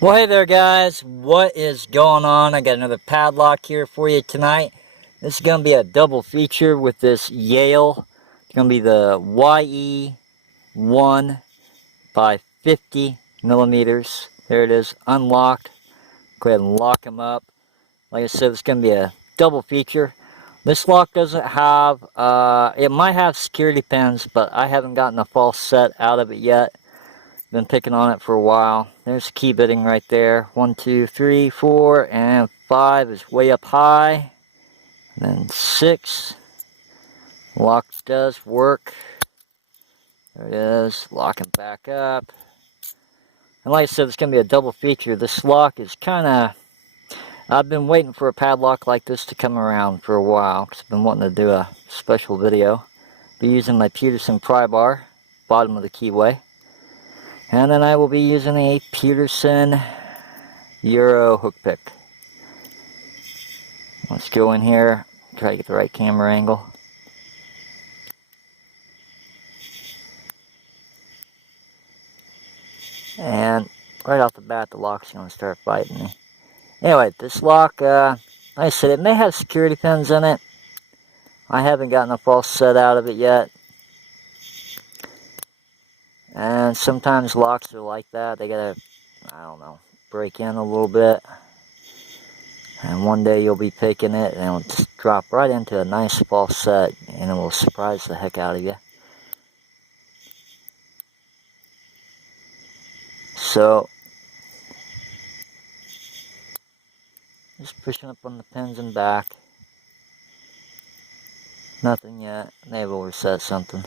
Well, hey there guys, what is going on? I got another padlock here for you tonight. This is going to be a double feature with this Yale. It's going to be the YE1 by 50 millimeters. There it is, unlocked. Go ahead and lock them up. Like I said, it's going to be a double feature. This lock doesn't have, it might have security pins, but I haven't gotten a false set out of it yet. Been picking on it for a while. There's key bitting right there. 1, 2, 3, 4, and 5 is way up high. And then 6. Lock does work. There it is. Locking back up. And like I said, it's going to be a double feature. This lock is kind of... I've been waiting for a padlock like this to come around for a while, because I've been wanting to do a special video. Be using my Peterson pry bar, bottom of the keyway. And then I will be using a Peterson Euro hook pick. Let's go in here, try to get the right camera angle. And right off the bat, the lock's going to start biting me. Anyway, this lock, like I said, it may have security pins in it. I haven't gotten a false set out of it yet. And sometimes locks are like that. They gotta, I don't know, break in a little bit. And one day you'll be picking it and it'll just drop right into a nice false set and it will surprise the heck out of you. So, just pushing up on the pins and back. Nothing yet. Maybe we'll reset something.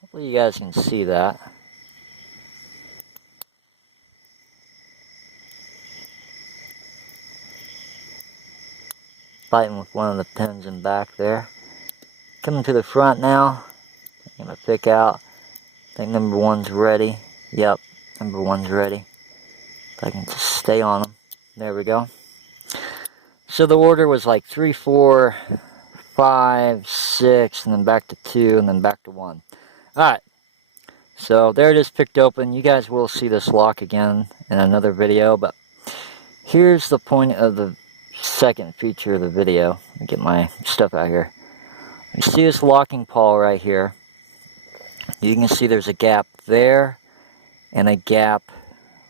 Hopefully you guys can see that. Fighting with one of the pins in back there. Coming to the front now. I'm going to pick out. I think number 1's ready. Yep, number 1's ready. If I can just stay on them. There we go. So the order was like 3, 4, 5, 6, and then back to 2, and then back to 1. Alright, so there it is picked open. You guys will see this lock again in another video, but here's the point of the second feature of the video. Let me get my stuff out here. You see this locking pawl right here. You can see there's a gap there and a gap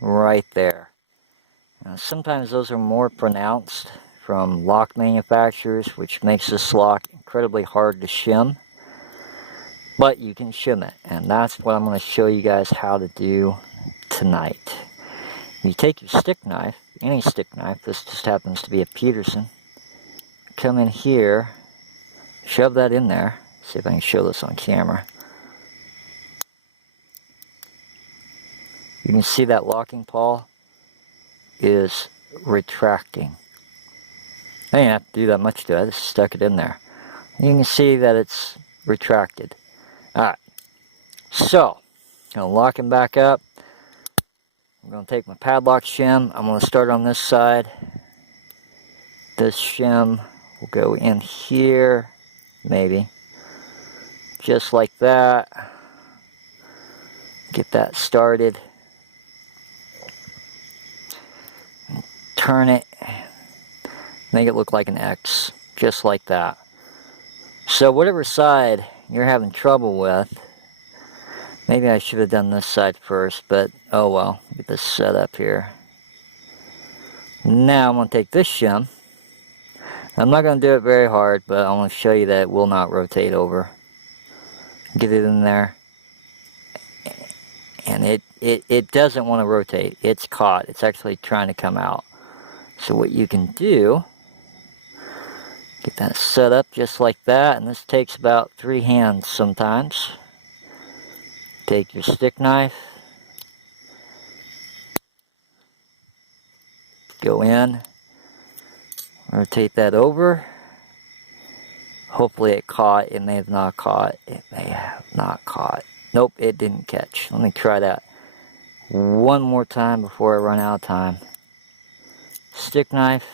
right there. Now, sometimes those are more pronounced from lock manufacturers, which makes this lock incredibly hard to shim. But you can shim it, and that's what I'm going to show you guys how to do tonight. You take your stick knife, any stick knife, this just happens to be a Peterson, come in here, shove that in there, see if I can show this on camera. You can see that locking pawl is retracting. I didn't have to do that much to it, I just stuck it in there. You can see that it's retracted. Alright, so, I'm going to lock him back up. I'm going to take my padlock shim. I'm going to start on this side. This shim will go in here, maybe. Just like that. Get that started. Turn it. Make it look like an X. Just like that. So whatever side you're having trouble with, maybe I should have done this side first, but oh well. Get this set up here. Now I'm going to take this shim. I'm not going to do it very hard, but I want to show you that it will not rotate over. Get it in there. And it doesn't want to rotate. It's caught. It's actually trying to come out. So what you can do, get that set up just like that, and this takes about 3 hands sometimes. Take your stick knife, go in, rotate that over. Hopefully it caught. It may have not caught. It may have not caught. Nope, it didn't catch. Let me try that one more time before I run out of time. Stick knife.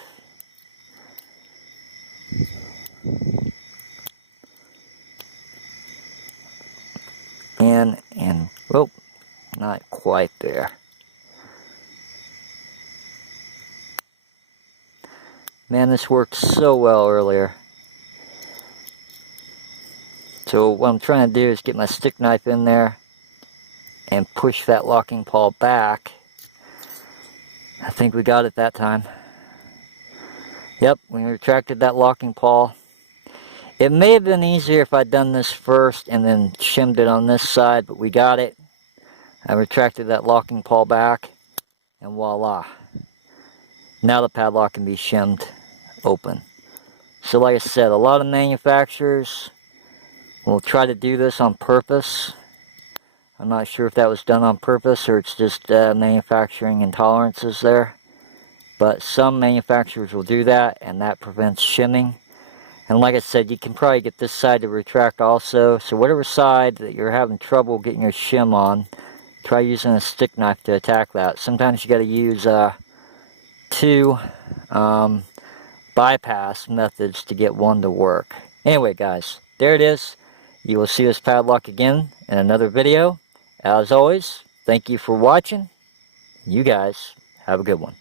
can, and, oh, not quite there. Man, this worked so well earlier. So what I'm trying to do is get my stick knife in there and push that locking pawl back. I think we got it that time. Yep, we retracted that locking pawl. It may have been easier if I'd done this first and then shimmed it on this side, but we got it. I retracted that locking pawl back, and voila. Now the padlock can be shimmed open. So like I said, a lot of manufacturers will try to do this on purpose. I'm not sure if that was done on purpose or it's just manufacturing intolerances there. But some manufacturers will do that, and that prevents shimming. And like I said, you can probably get this side to retract also. So whatever side that you're having trouble getting your shim on, try using a stick knife to attack that. Sometimes you got to use two bypass methods to get one to work. Anyway guys, there it is. You will see this padlock again in another video. As always, thank you for watching. You guys have a good one.